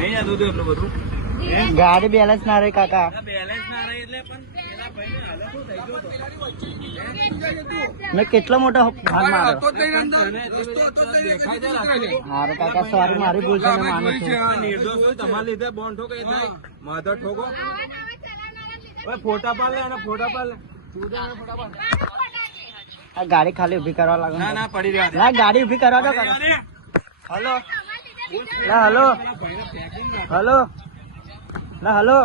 નહીં જતું હતું એટલું બધું. ગાડી બેલેન્સ ના રહી કાકા. બેલેન્સ ના રહી એટલે પણ પેલા ભાઈને હાલે શું થઈ ગયું હતું? મેં કેટલો મોટો ભાગ માર્યો. દેખાય છે રાસ્તો. હારું કાકા સોરી મારી ભૂલ છે મેં માનું છું. નિર્દોષ હોય તમારા લીધે બોન્ડ ઠોકે એ થાય માધર ઠોકો. ઓય ફોટા પાડ લે અને ફોટા પાડ લે. આ ગાડી ખાલી ઉભી કરવા લાગે. ના ના પડી રહ્યા. ના ગાડી ઉભી કરવા દો કાકા. હલો ના હલો હલો ના હલો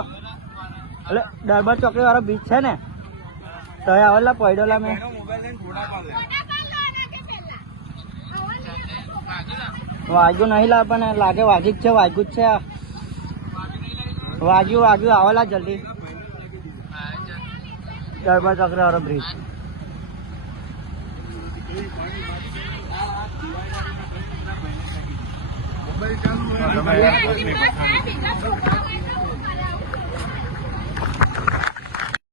એટલે દરબાર ચોકડી વાળો બીચ છે ને તો આવેલા પડેલા મેં મોબાઈલ લઈને ફોટા પાડ લે. વાગ્યું નહીં લાવે પણ લાગે વાગી જ છે વાગ્યું જ છે વાગ્યું આવેલા જલ્દી દરબાર ચોકડી વાળો બ્રિજ. મોબાઈલ ચાલુ